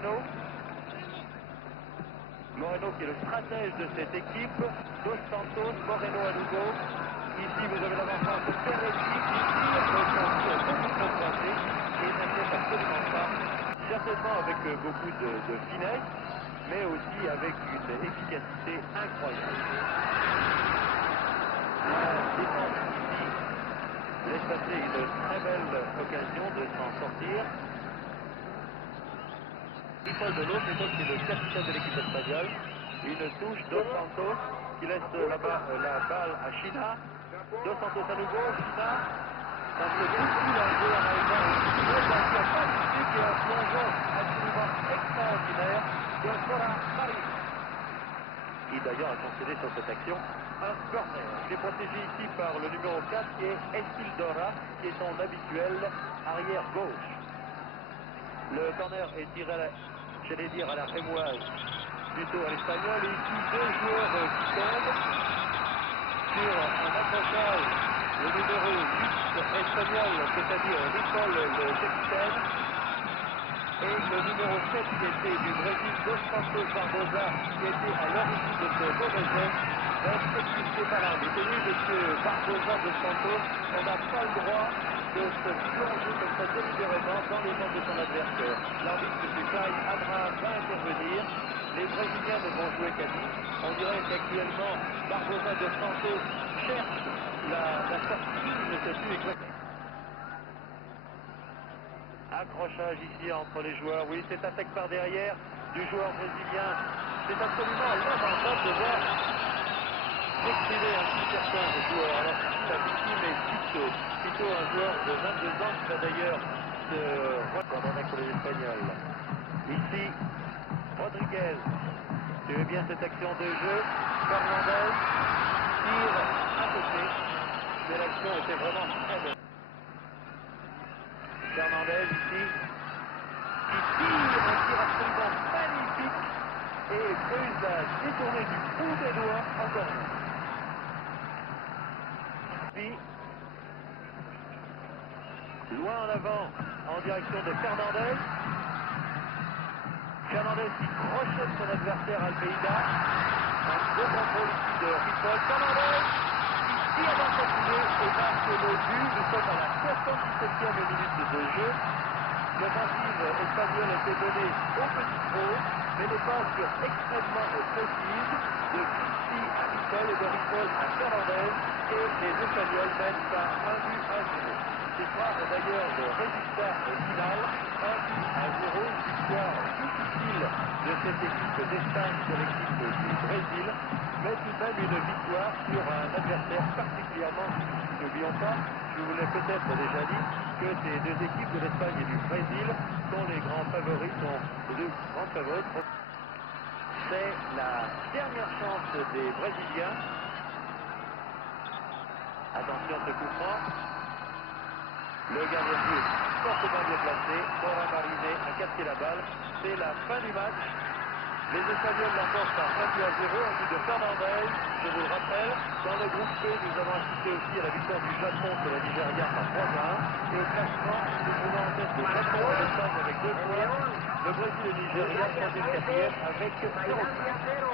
Moreno. Moreno qui est le stratège de cette équipe. Dos Santos, Moreno à nouveau. Ici vous avez l'avant-centre de Ferretti qui tire son tir beaucoup trop croisé et n'inquiète absolument pas. Certainement avec beaucoup de finesse, mais aussi avec une efficacité incroyable. La défense ici laisse passer une très belle occasion de s'en sortir. Ripoll de l'autre, Ripoll qui est le capitaine de l'équipe espagnole. Une touche, Dos Santos qui laisse là-bas la balle à China. Dos Santos à nouveau, China. Ça se bouscule un peu en arrivant au but magnifique et un plongeon absolument extraordinaire de Cora Marin, qui d'ailleurs a concédé sur cette action un corner. Il est protégé ici par le numéro 4 qui est Estildora, qui est son habituel arrière gauche. Le corner est tiré, à la rémoise, plutôt à l'espagnol. Et ici, deux joueurs qui tombent sur un accrochage. Le numéro 8 espagnol, c'est-à-dire Ripoll, le capitaine, et le numéro 7 qui était du Brésil, Dos Santos Barbosa, qui était à l'origine de ce mauvais geste, va être expulsé par l'arbitre. Et oui, monsieur Barbosa Dos Santos, on n'a pas le droit de se plonger comme ça délibérément dans les jambes de son adversaire. L'arbitre, monsieur Clyde Abraham, va intervenir. Les Brésiliens ne vont jouer qu'à 10. On dirait qu'actuellement, Barbosa Dos Santos cherche la sortie, il ne sait plus exactement. Accrochage ici entre les joueurs. Oui, c'est attaque par derrière du joueur brésilien. C'est absolument lamentable de voir s'exprimer ainsi certains joueurs. Alors ici, la victime est Pito, un joueur de 22 ans qui va d'ailleurs se cornerback pour les Espagnols. Ici, Rodriguez. Suivez bien cette action de jeu. Fernandez tire à côté, mais l'action était vraiment très belle. Fernandez ici, qui tire un tir absolument magnifique et réussit à détourner du bout des doigts encore une. Puis, loin en avant, en direction de Fernandez. Fernandez qui crochette son adversaire Almeida. Un beau contrôle ici de Ripoll. Fernandez qui tire dans sa foulée et marque le but. Nous sommes à la 77e minute de jeu. L'offensive espagnole était menée au petit trot, mais les passes furent extrêmement précises de Cristi à Ripoll et de Ripoll à Fernandez, et les Espagnols mènent par 1 but à 0. Ce sera d'ailleurs le résultat final, 1 but à 0, une victoire difficile de cette équipe d'Espagne sur l'équipe du Brésil, mais tout de même une victoire sur un adversaire particulièrement difficile. N'oublions pas, je vous l'ai peut-être déjà dit, que ces deux équipes de l'Espagne et du Brésil sont les grands favoris, sont les deux grandes favorites. C'est la dernière chance des Brésiliens. Attention à ce coup franc. Le gardien de but fortement bien placé. Cora Marin a capté la balle. C'est la fin du match. Les Espagnols l'emportent par 1 but à 0, un but de Fernandez, je vous le rappelle. Dans le groupe B, nous avons assisté aussi à la victoire du Japon sur le Nigeria par 3 à 1. Et au classement, nous trouvons en tête le Japon et l'Espagne avec 2 points. Le Brésil et le Nigeria, 3e, 4e avec 0 points.